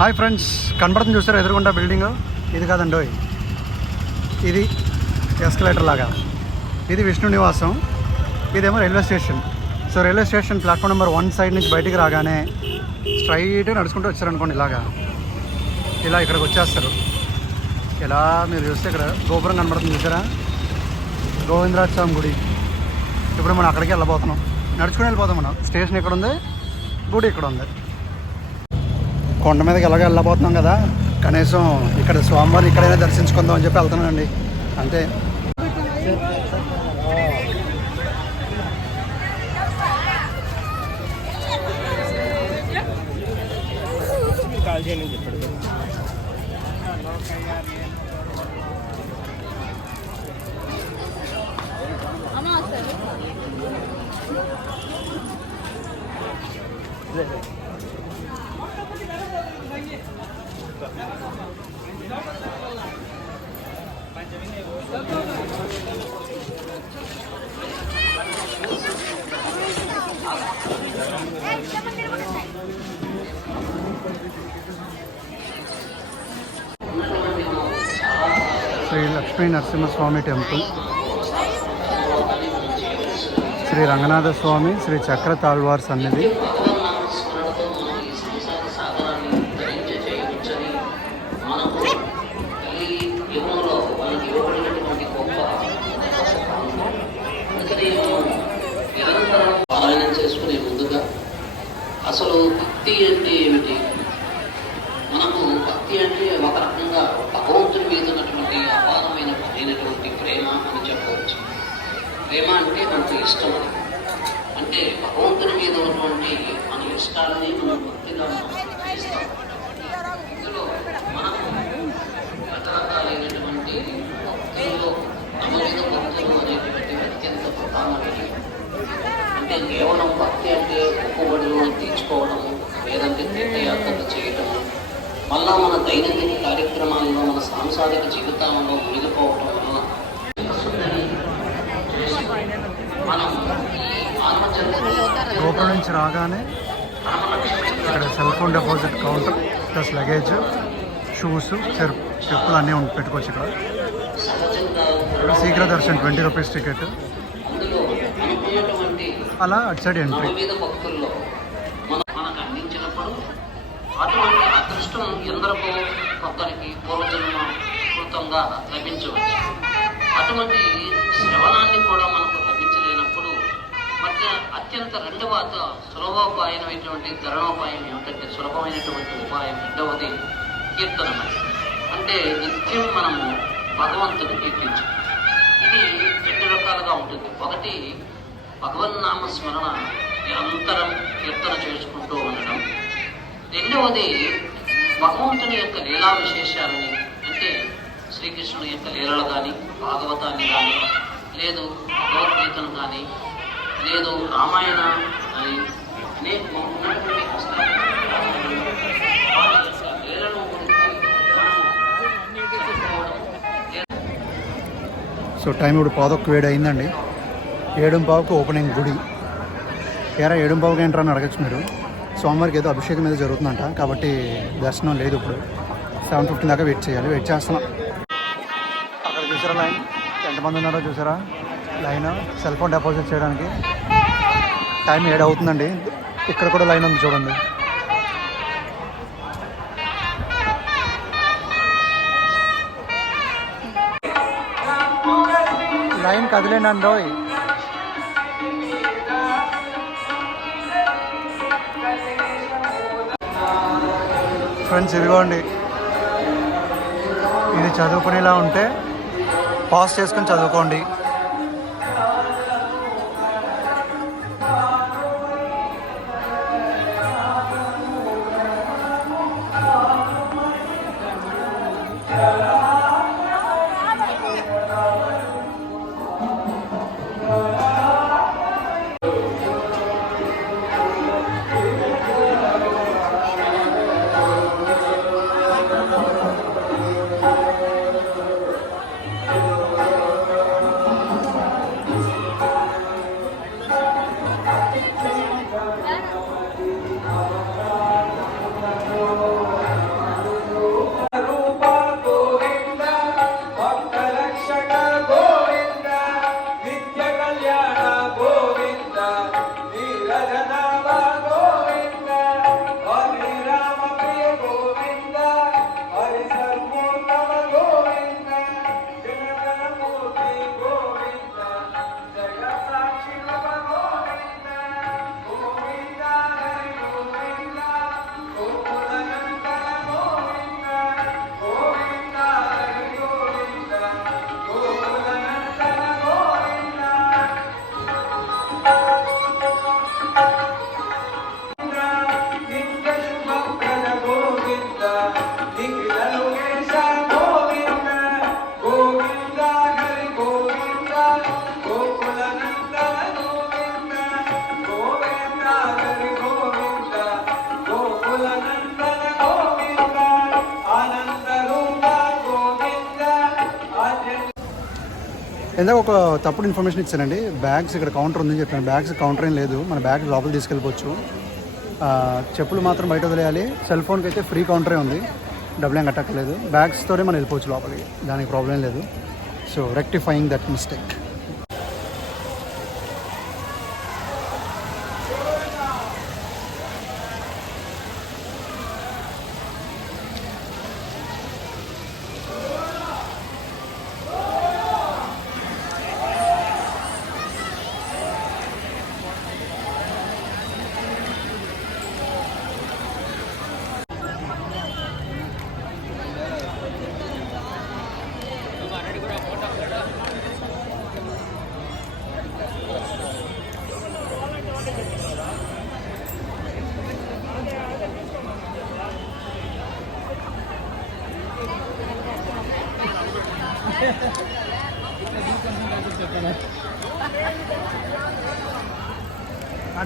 Hi friends, కనబడుతుంది చూసారా ఎదురుగుండా బిల్డింగ్? ఇది కాదండి, ఇది ఎస్కలేటర్ లాగా. ఇది విష్ణు నివాసం, ఇదేమో railway station. So railway station platform number 1 side నుంచి బయటికి రాగానే స్ట్రైట్ నడుచుకుంటూ వచ్చారనుకోండి, ఇలా ఇక్కడికి వచ్చేస్తారు. ఇలా మీరు చూస్తే ఇక్కడ గోపురం కనబడుతుంది చూసారా, గోవిందరాజ స్వామి గుడి. ఇప్పుడు మనం అక్కడికి వెళ్ళబోతున్నాం, నడుచుకుని వెళ్ళిపోతాం. మనం స్టేషన్ ఇక్కడ ఉంది, గుడి ఇక్కడ ఉంది. కొండ మీదకి ఎలాగ వెళ్ళబోతున్నాం కదా, కనీసం ఇక్కడ స్వామివారిని ఇక్కడైనా దర్శించుకుందాం అని చెప్పి వెళ్తున్నానండి, అంతే. శ్రీ లక్ష్మీ నరసింహస్వామి టెంపుల్, శ్రీ రంగనాథ స్వామి, శ్రీ చక్ర తాళ్వార్ సన్నిధి. అసలు భక్తి అంటే ఏమిటి? మనకు భక్తి అంటే ఒక రకంగా భగవంతుని మీద ఉన్నటువంటి అపారమైన పడినటువంటి ప్రేమ అని చెప్పవచ్చు. ప్రేమ అంటే మనకు ఇష్టం అని, అంటే భగవంతుని మీద ఉన్నటువంటి మన ఇష్టాలని మనం భక్తిగా చేస్తాం. ఇందులో మనకు రకరకాలైనటువంటి భక్తుల్లో తమ మీద భక్తులు అనేటువంటి అత్యంత ప్రధానమైనవి. అంటే కేవలం భక్తి అంటే మొక్కుబడులు తీర్చుకోవడము, లేదంటే తీర్థయాత్రలు చేయటము, మళ్ళా మన దైనందిన కార్యక్రమాల్లో మన సాంసారిక జీవితాలలో మునిగిపోవడం వల్ల మనం గోపురం నుంచి రాగానే ఇక్కడ cell phone deposit counter plus luggage, shoes, చెప్పులు అన్నీ పెట్టుకోవచ్చు. ఇక్కడ శీఘ్ర దర్శన్ 20 రూపీస్ టికెట్. అలా అటు సైడ్ ఎంట్రీ. భక్తుల్లో మనకు అందించినప్పుడు అటువంటి అదృష్టం ఎందరికో కొందరికి పూర్వజన్మ కృతంగా లభించవచ్చు. అటువంటి శ్రవణాన్ని కూడా మనకు లభించలేనప్పుడు మధ్య అత్యంత రెండవ సులభోపాయమైనటువంటి ధరణోపాయం ఏమిటంటే, సులభమైనటువంటి ఉపాయం రెండవది కీర్తనమే. అంటే నిత్యం మనము భగవంతుని కీర్తించాలి. ఇది 2 రకాలుగా ఉంటుంది. ఒకటి భగవన్నామ స్మరణ నిరంతరం కీర్తన చేసుకుంటూ ఉండడం. రెండవది భగవంతుని యొక్క లీలా విశేషాలని, అంటే శ్రీకృష్ణుని యొక్క లీలలు కానీ, భాగవతాన్ని కానీ, లేదు భగవద్గీతను కానీ, లేదు రామాయణ కానీ, అనేక ఉన్నటువంటి లీలను సో టైం ఇప్పుడు 11:07 అయిందండి. 7:15కు ఓపెనింగ్ గుడి. 7:15కి ఏంట్రా అని అడగచ్చు మీరు. స్వామివారికి ఏదో అభిషేకం మీద జరుగుతుందంట, కాబట్టి దర్శనం లేదు. ఇప్పుడు 7:15 దాకా వెయిట్ చేయాలి. వెయిట్ చేస్తున్నాం. అక్కడ చూసారా లైన్ ఎంతమంది ఉన్నారో చూసారా? లైన్ సెల్ ఫోన్ డిపాజిట్ చేయడానికి. టైం 7 అవుతుందండి. ఇక్కడ కూడా లైన్ ఉంది చూడండి. లైన్ కదిలేనండి. ఫ్రెండ్స్ ఇదిగోండి, ఇది చదువుకునేలా ఉంటే పాస్ చేసుకుని చదువుకోండి. ఇందాక ఒక తప్పుడు ఇన్ఫర్మేషన్ ఇచ్చానండి. బ్యాగ్స్ ఇక్కడ కౌంటర్ ఉందని చెప్పాను. బ్యాగ్స్ కౌంటర్ ఏం లేదు, మన బ్యాగ్ లోపల తీసుకెళ్ళిపోవచ్చు. చెప్పులు మాత్రం బయట వదిలేయాలి. సెల్ ఫోన్కి అయితే ఫ్రీ కౌంటరే ఉంది, డబ్బులు ఏం కట్టక్కర్లేదు. బ్యాగ్స్తోనే మనం వెళ్ళిపోవచ్చు లోపలికి, దానికి ప్రాబ్లం లేదు. So rectifying that mistake.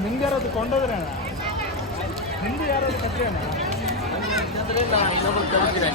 ನಿಮ್ದು ಯಾರಾದ್ರು ಕೊಂಡೋದ್ರೆ ನಿಮ್ದು ಯಾರಾದ್ರು ಕಟ್ಟೇನ ಇನ್ನೊಬ್ಬರು ಕಳಿಸಿದ್ರೆ